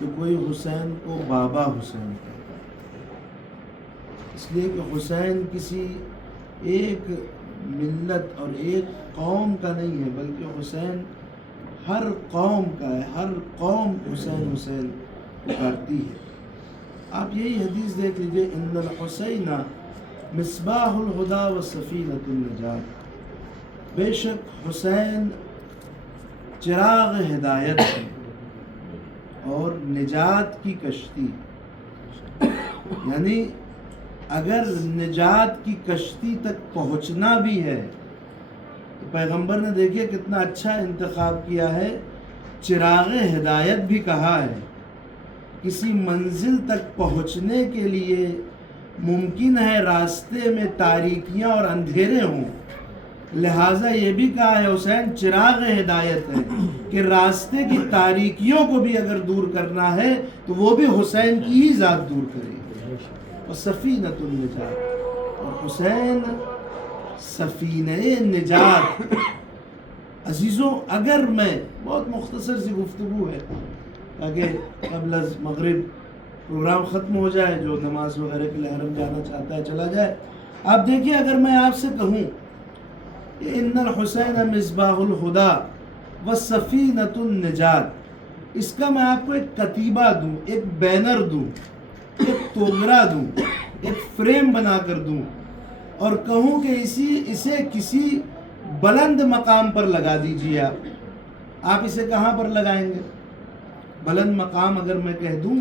تو کوئی حسین کو بابا حسین کہتا ہے، اس لیے کہ حسین کسی ایک ملت اور ایک قوم کا نہیں ہے، بلکہ حسین ہر قوم کا ہے، ہر قوم حسین حسین پکارتی ہے۔ آپ یہی حدیث دیکھ لیجئے، ان الحسین مصباح الہدی و سفینۃ النجات، بے شک حسین چراغ ہدایت ہے اور نجات کی کشتی، یعنی اگر نجات کی کشتی تک پہنچنا بھی ہے تو پیغمبر نے دیکھیے کتنا اچھا انتخاب کیا ہے، چراغ ہدایت بھی کہا ہے۔ کسی منزل تک پہنچنے کے لیے ممکن ہے راستے میں تاریکیاں اور اندھیرے ہوں، لہٰذا یہ بھی کہا ہے حسین چراغ ہدایت ہے کہ راستے کی تاریکیوں کو بھی اگر دور کرنا ہے تو وہ بھی حسین کی ہی ذات دور کرے گی۔ اور سفینۃ النجات، اور حسین سفینہ نجات۔ عزیزوں، اگر میں بہت مختصر سی گفتگو ہے تاکہ قبل از مغرب پروگرام ختم ہو جائے، جو نماز وغیرہ کے لیے حرم جانا چاہتا ہے چلا جائے۔ آپ دیکھیے، اگر میں آپ سے کہوں کہ ان الحسین مصباح الہدی و سفینۃ النجات، اس کا میں آپ کو ایک کتیبہ دوں، ایک بینر دوں، ایک توغرا دوں، ایک فریم بنا کر دوں اور کہوں کہ اسے کسی بلند مقام پر لگا دیجیے، آپ اسے کہاں پر لگائیں گے؟ بلند مقام اگر میں کہہ دوں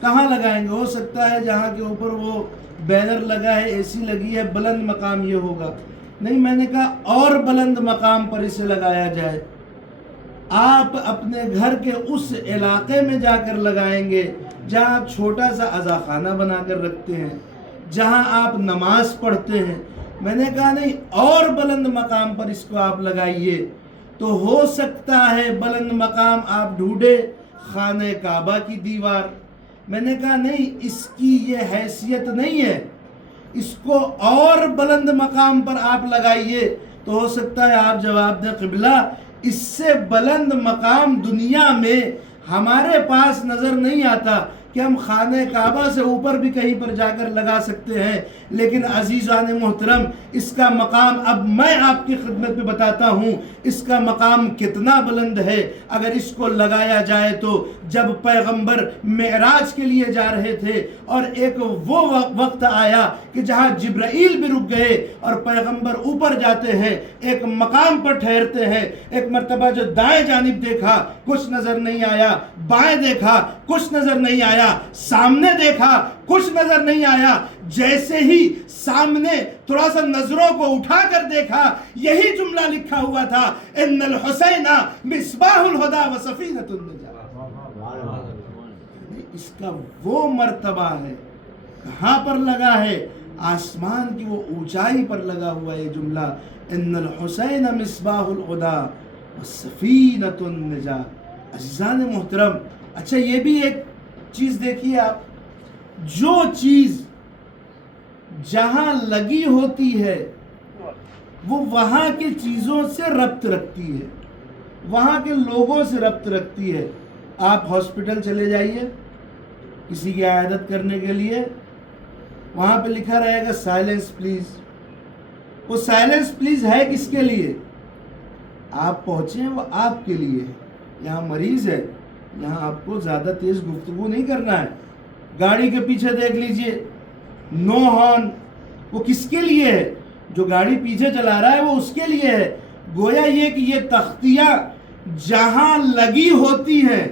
کہاں لگائیں گے؟ ہو سکتا ہے جہاں کے اوپر وہ بینر لگا ہے، اے سی لگی ہے، بلند مقام یہ ہوگا۔ نہیں، میں نے کہا اور بلند مقام پر اسے لگایا جائے۔ آپ اپنے گھر کے اس علاقے میں جا کر لگائیں گے جہاں آپ چھوٹا سا عزاخانہ بنا کر رکھتے ہیں، جہاں آپ نماز پڑھتے ہیں۔ میں نے کہا نہیں، اور بلند مقام پر اس کو آپ لگائیے۔ تو ہو سکتا ہے بلند مقام آپ ڈھونڈے خانہ کعبہ کی دیوار۔ میں نے کہا نہیں، اس کی یہ حیثیت نہیں ہے، اس کو اور بلند مقام پر آپ لگائیے۔ تو ہو سکتا ہے آپ جواب دیں قبلہ اس سے بلند مقام دنیا میں ہمارے پاس نظر نہیں آتا کہ ہم خانہ کعبہ سے اوپر بھی کہیں پر جا کر لگا سکتے ہیں، لیکن عزیزان محترم، اس کا مقام اب میں آپ کی خدمت میں بتاتا ہوں، اس کا مقام کتنا بلند ہے۔ اگر اس کو لگایا جائے تو جب پیغمبر معراج کے لیے جا رہے تھے اور ایک وہ وقت آیا کہ جہاں جبرائیل بھی رک گئے اور پیغمبر اوپر جاتے ہیں، ایک مقام پر ٹھہرتے ہیں، ایک مرتبہ جو دائیں جانب دیکھا کچھ نظر نہیں آیا، بائیں دیکھا کچھ نظر نہیں آیا، سامنے دیکھا کچھ نظر نہیں آیا۔ جیسے ہی سامنے تھوڑا سا نظروں کو اٹھا کر دیکھا، یہی جملہ لکھا ہوا تھا، ان الحسین مصباح الہدی و سفینۃ النجات۔ اس کا وہ مرتبہ ہے، کہاں پر لگا ہے؟ آسمان کی وہ اونچائی پر لگا ہوا ہے یہ جملہ، ان الحسین مصباح الہدی و سفینۃ النجات۔ عزیزان محترم، اچھا یہ بھی ایک چیز دیکھیے آپ، جو چیز جہاں لگی ہوتی ہے وہ وہاں کی چیزوں سے ربط رکھتی ہے، وہاں کے لوگوں سے ربط رکھتی ہے۔ آپ ہاسپٹل چلے جائیے کسی کی عیادت کرنے کے لیے، وہاں پہ لکھا رہے گا سائلنس پلیز۔ وہ سائلنس پلیز ہے کس کے لیے؟ آپ پہنچے ہیں وہ آپ کے لیے۔ یہاں مریض ہے، یہاں آپ کو زیادہ تیز گفتگو نہیں کرنا ہے۔ گاڑی کے پیچھے دیکھ لیجئے، نو ہارن، وہ کس کے لیے ہے؟ جو گاڑی پیچھے چلا رہا ہے وہ اس کے لیے ہے۔ گویا یہ کہ یہ تختیاں جہاں لگی ہوتی ہیں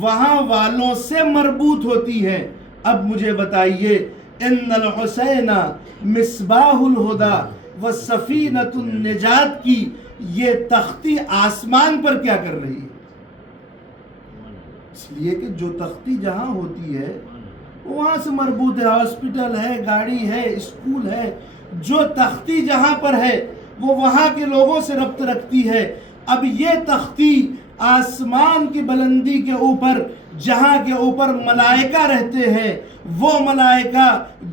وہاں والوں سے مربوط ہوتی ہیں۔ اب مجھے بتائیے، ان الحسین مصباح الہدی و سفینۃ النجات کی یہ تختی آسمان پر کیا کر رہی ہے؟ اس لیے کہ جو تختی جہاں ہوتی ہے وہ وہاں سے مربوط ہے، ہاسپٹل ہے، گاڑی ہے، اسکول ہے۔ جو تختی جہاں پر ہے وہ وہاں کے لوگوں سے ربط رکھتی ہے۔ اب یہ تختی آسمان کی بلندی کے اوپر، جہاں کے اوپر ملائکہ رہتے ہیں، وہ ملائکہ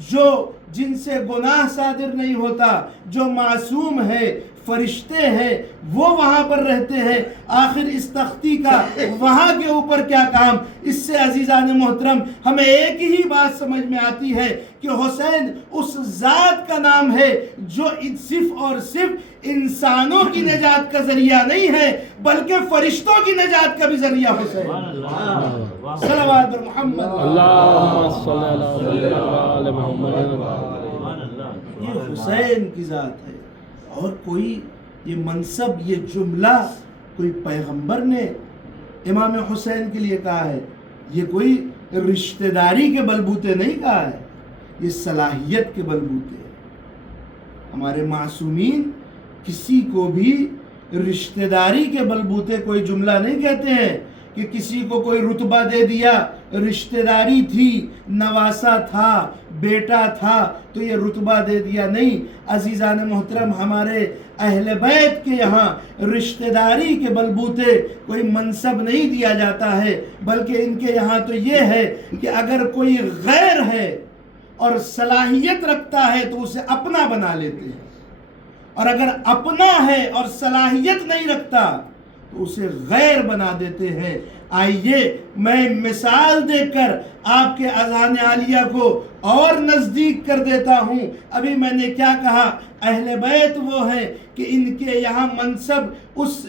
جو جن سے گناہ صادر نہیں ہوتا، جو معصوم ہے، فرشتے ہیں وہ وہاں پر رہتے ہیں، آخر اس تختی کا وہاں کے اوپر کیا کام؟ اس سے عزیزان محترم ہمیں ایک ہی بات سمجھ میں آتی ہے کہ حسین اس ذات کا نام ہے جو صرف اور صرف انسانوں کی نجات کا ذریعہ نہیں ہے بلکہ فرشتوں کی نجات کا بھی ذریعہ حسین۔ صلوات پر محمد، اللہم صلی علی محمد۔ یہ حسین کی ذات ہے، اور کوئی یہ منصب، یہ جملہ کوئی پیغمبر نے امام حسین کے لیے کہا ہے، یہ کوئی رشتہ داری کے بلبوتے نہیں کہا ہے، یہ صلاحیت کے بلبوتے ہے۔ ہمارے معصومین کسی کو بھی رشتہ داری کے بلبوتے کوئی جملہ نہیں کہتے ہیں کہ کسی کو کوئی رتبہ دے دیا، رشتہ داری تھی، نواسا تھا، بیٹا تھا تو یہ رتبہ دے دیا، نہیں۔ عزیزان محترم، ہمارے اہل بیت کے یہاں رشتہ داری کے بلبوتے کوئی منصب نہیں دیا جاتا ہے، بلکہ ان کے یہاں تو یہ ہے کہ اگر کوئی غیر ہے اور صلاحیت رکھتا ہے تو اسے اپنا بنا لیتے ہیں، اور اگر اپنا ہے اور صلاحیت نہیں رکھتا تو اسے غیر بنا دیتے ہیں۔ آئیے میں مثال دے کر آپ کے اذہان عالیہ کو اور نزدیک کر دیتا ہوں۔ ابھی میں نے کیا کہا؟ اہل بیت وہ ہیں کہ ان کے یہاں منصب اس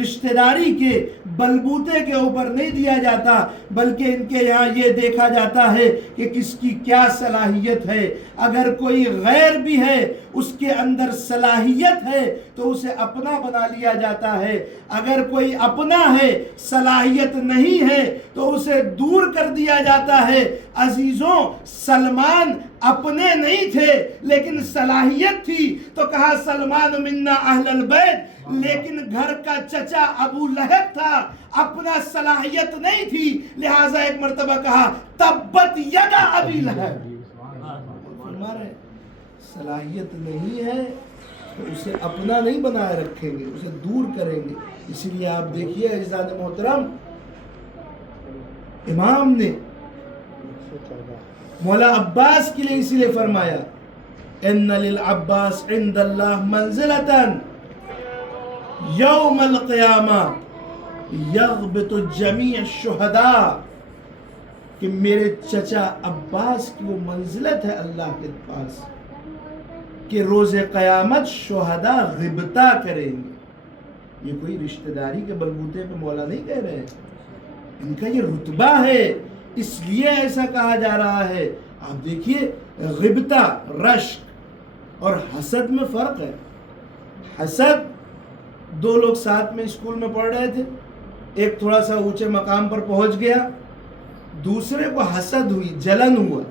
رشتہ داری کے بلبوتے کے اوپر نہیں دیا جاتا، بلکہ ان کے یہاں یہ دیکھا جاتا ہے کہ کس کی کیا صلاحیت ہے۔ اگر کوئی غیر بھی ہے، اس کے اندر صلاحیت ہے تو اسے اپنا بنا لیا جاتا ہے، اگر کوئی اپنا ہے صلاحیت نہیں ہے تو اسے دور کر دیا جاتا ہے۔ عزیزوں، سلمان اپنے نہیں تھے لیکن صلاحیت تھی تو کہا سلمان منا اہل البیت، لیکن گھر کا چچا ابو لہب تھا، اپنا صلاحیت نہیں تھی، لہٰذا ایک مرتبہ کہا تبت یدا ابی لہب۔ فرما رہے صلاحیت نہیں ہے تو اسے اپنا نہیں بنائے رکھیں گے، اسے دور کریں گے۔ اسی لیے آپ دیکھیے عزیزان محترم، امام نے مولا عباس کے لیے اسی لیے فرمایا ان للعباس عند اللہ منزلتا یوم القیامہ یغبط جمیع الشہداء، کہ میرے چچا عباس کی وہ منزلت ہے اللہ کے پاس کہ روز قیامت شہداء غبطہ کریں گے۔ یہ کوئی رشتہ داری کے بلبوتے پہ مولا نہیں کہہ رہے ہیں، ان کا یہ رتبہ ہے، اس لیے ایسا کہا جا رہا ہے۔ آپ دیکھیے غبطہ، رشک اور حسد میں فرق ہے۔ حسد، دو لوگ ساتھ میں اسکول میں پڑھ رہے تھے، ایک تھوڑا سا اونچے مقام پر پہنچ گیا، دوسرے کو حسد ہوئی، جلن ہوا،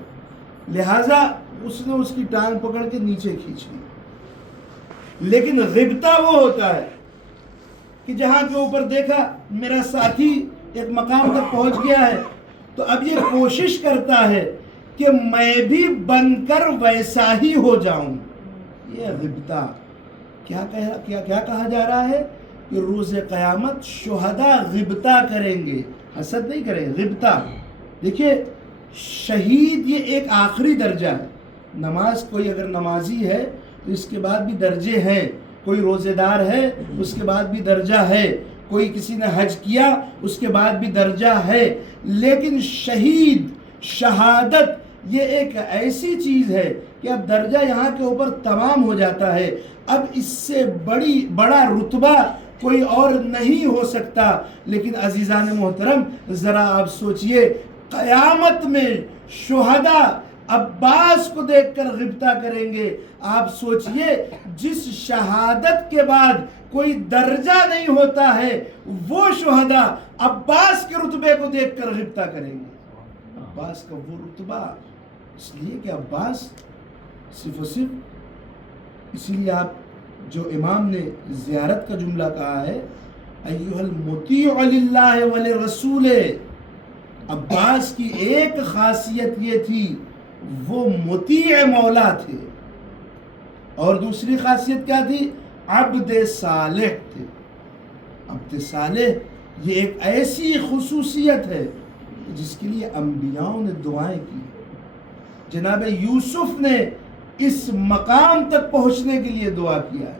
لہٰذا اس نے اس کی ٹانگ پکڑ کے نیچے کھینچ لی۔ لیکن غبطہ وہ ہوتا ہے کہ جہاں کے اوپر دیکھا میرا ساتھی ایک مقام تک پہنچ گیا ہے تو اب یہ کوشش کرتا ہے کہ میں بھی بن کر ویسا ہی ہو جاؤں۔ یہ غبطہ کیا کہا جا رہا ہے کہ روز قیامت شہداء غبطہ کریں گے، حسد نہیں کریں گے، غبطہ۔ دیکھیے شہید یہ ایک آخری درجہ ہے۔ نماز، کوئی اگر نمازی ہے تو اس کے بعد بھی درجے ہیں، کوئی روزے دار ہے اس کے بعد بھی درجہ ہے، کوئی کسی نے حج کیا اس کے بعد بھی درجہ ہے، لیکن شہید، شہادت یہ ایک ایسی چیز ہے کہ اب درجہ یہاں کے اوپر تمام ہو جاتا ہے، اب اس سے بڑا رتبہ کوئی اور نہیں ہو سکتا۔ لیکن عزیزان محترم ذرا آپ سوچئے، قیامت میں شہداء عباس کو دیکھ کر غبطہ کریں گے۔ آپ سوچئے جس شہادت کے بعد کوئی درجہ نہیں ہوتا ہے وہ شہداء عباس کے رتبے کو دیکھ کر غبطہ کریں گے۔ عباس کا وہ رتبہ، اس لیے کہ عباس صرف و صرف، اسی لیے آپ جو امام نے زیارت کا جملہ کہا ہے ایھا المطیع للہ ولرسول، عباس کی ایک خاصیت یہ تھی وہ مطیع مولا تھے، اور دوسری خاصیت کیا تھی؟ عبد صالح تھے۔ عبد صالح یہ ایک ایسی خصوصیت ہے جس کے لیے انبیاء نے دعائیں کی۔ جناب یوسف نے اس مقام تک پہنچنے کے لیے دعا کیا ہے،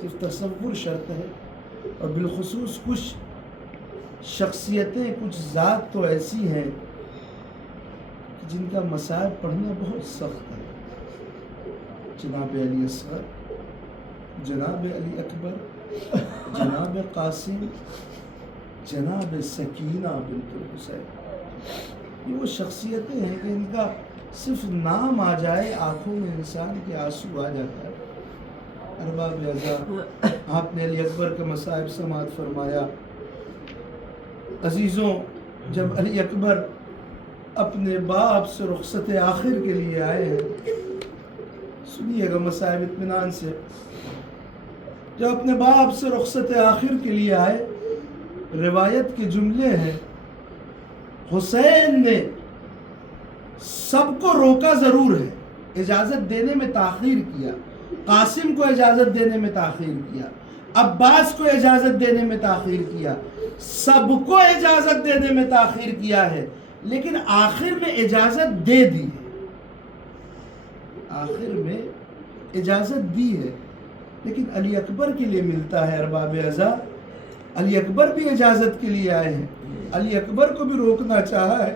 صرف تصور شرط ہے، اور بالخصوص کچھ شخصیتیں، کچھ ذات تو ایسی ہیں جن کا مصائب پڑھنا بہت سخت ہے. جناب علی اصغر، جناب علی اکبر، جناب قاسم، جناب سکینہ بنت الحسین. یہ وہ شخصیتیں ہیں کہ ان کا صرف نام آ جائے آنکھوں میں انسان کے آنسو آ جاتا ہے. ارباب اعزا، آپ نے علی اکبر کا مصائب سماعت فرمایا. عزیزوں، جب علی اکبر اپنے باپ سے رخصت آخر کے لیے آئے ہیں، سنیے گا مصائب اطمینان سے. جب اپنے باپ سے رخصت آخر کے لیے آئے، روایت کے جملے ہیں، حسین نے سب کو روکا ضرور ہے، اجازت دینے میں تاخیر کیا. قاسم کو اجازت دینے میں تاخیر کیا، عباس کو اجازت دینے میں تاخیر کیا، سب کو اجازت دینے میں تاخیر کیا ہے، لیکن آخر میں اجازت دے دی ہے. آخر میں اجازت دی ہے، لیکن علی اکبر کے لیے ملتا ہے. ارباب اعزا، علی اکبر بھی اجازت کے لیے آئے ہیں. علی اکبر کو بھی روکنا چاہا ہے،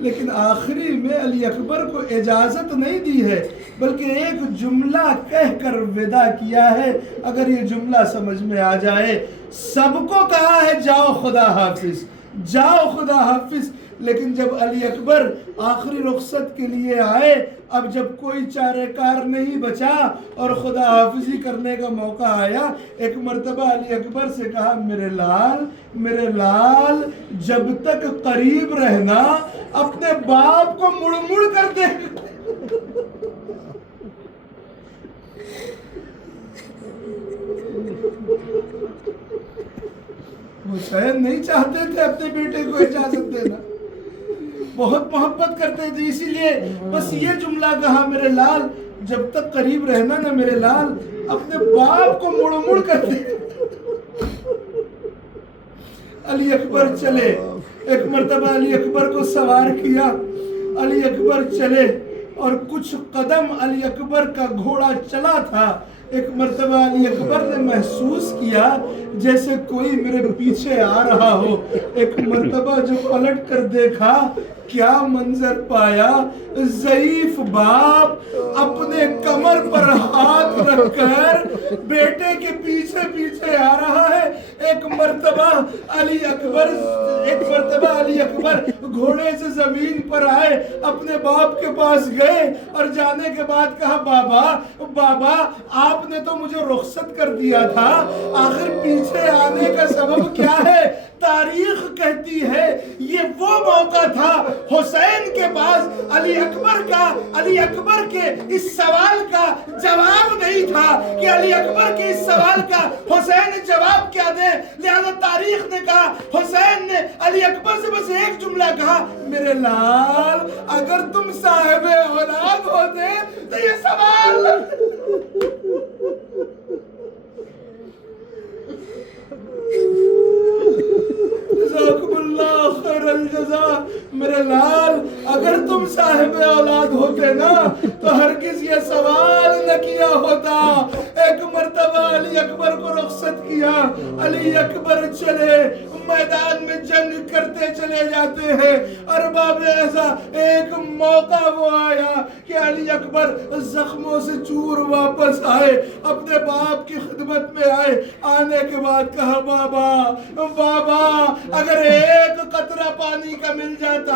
لیکن آخری میں علی اکبر کو اجازت نہیں دی ہے، بلکہ ایک جملہ کہہ کر ودا کیا ہے. اگر یہ جملہ سمجھ میں آ جائے، سب کو کہا ہے جاؤ خدا حافظ، جاؤ خدا حافظ. لیکن جب علی اکبر آخری رخصت کے لیے آئے، اب جب کوئی چارہ کار نہیں بچا اور خدا حافظی کرنے کا موقع آیا، ایک مرتبہ علی اکبر سے کہا، میرے لال، جب تک قریب رہنا، اپنے باپ کو مڑ مڑ کر دیکھ. حسین نہیں چاہتے تھے اپنے بیٹے کو اجازت دینا، بہت محبت کرتے تھے، اسی لیے بس یہ جملہ کہا، میرے لال، جب تک قریب رہنا نا میرے لال، اپنے باپ کو مڑ مڑ کر دے. علی اکبر چلے. ایک مرتبہ علی اکبر کو سوار کیا، علی اکبر چلے، اور کچھ قدم علی اکبر کا گھوڑا چلا تھا. ایک مرتبہ علی اکبر نے محسوس کیا جیسے کوئی میرے پیچھے آ رہا ہو. ایک مرتبہ جو پلٹ کر دیکھا، کیا منظر پایا، ضعیف باپ اپنے کمر پر ہاتھ رکھ کر بیٹے کے پیچھے پیچھے آ رہا ہے. ایک مرتبہ علی اکبر گھوڑے سے زمین پر آئے، اپنے باپ کے پاس گئے اور جانے کے بعد کہا، بابا آپ نے تو مجھے رخصت کر دیا تھا، آخر پیچھے آنے کا سبب کیا ہے؟ تاریخ کہتی ہے یہ وہ موقع تھا حسین کے پاس علی اکبر کے اس سوال کا جواب نہیں تھا کہ علی اکبر کے اس سوال کا حسین جواب کیا دے. لہذا تاریخ نے کہا، حسین نے علی اکبر سے بس ایک جملہ کہا، میرے لال، اگر تم صاحب اولاد ہوتے تو یہ سوال جزاکم اللہ خیر الجزا. میرے لال، اگر تم صاحب اولاد ہوتے نا تو ہرگز یہ سوال نہ کیا ہوتا. ایک مرتبہ علی اکبر کو رخصت کیا، علی اکبر چلے، میدان میں جنگ کرتے چلے جاتے ہیں. ارباب اعزا، ایک موقع وہ آیا کہ علی اکبر زخموں سے چور واپس آئے، اپنے باپ کی خدمت میں آئے. آنے کے بعد کہا، بابا اگر ایک قطرہ پانی کا مل جاتا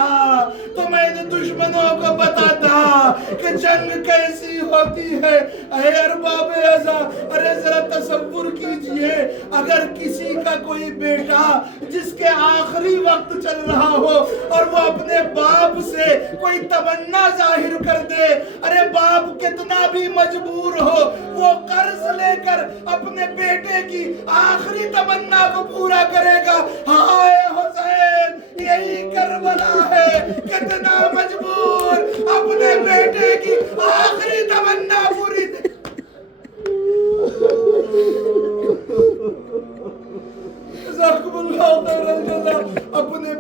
تو میں نے دشمنوں کو بتاتا کہ جنگ کیسی ہوتی ہے. اے ارباب اعزا، ارے ذرا تصور کیجئے، اگر کسی کا کوئی بیٹا جس کے آخری وقت چل رہا ہو اور وہ اپنے باپ سے کوئی تمنا ظاہر کر دے، ارے باپ کتنا بھی مجبور ہو، وہ قرض لے کر اپنے بیٹے کی آخری تمنا کو پورا کرے گا. ہائے حسین، یہی کربلا ہے، کتنا مجبور اپنے بیٹے کی آخری تمنا پوری. جزاکم اللہ خیر الجزا. اپنے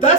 10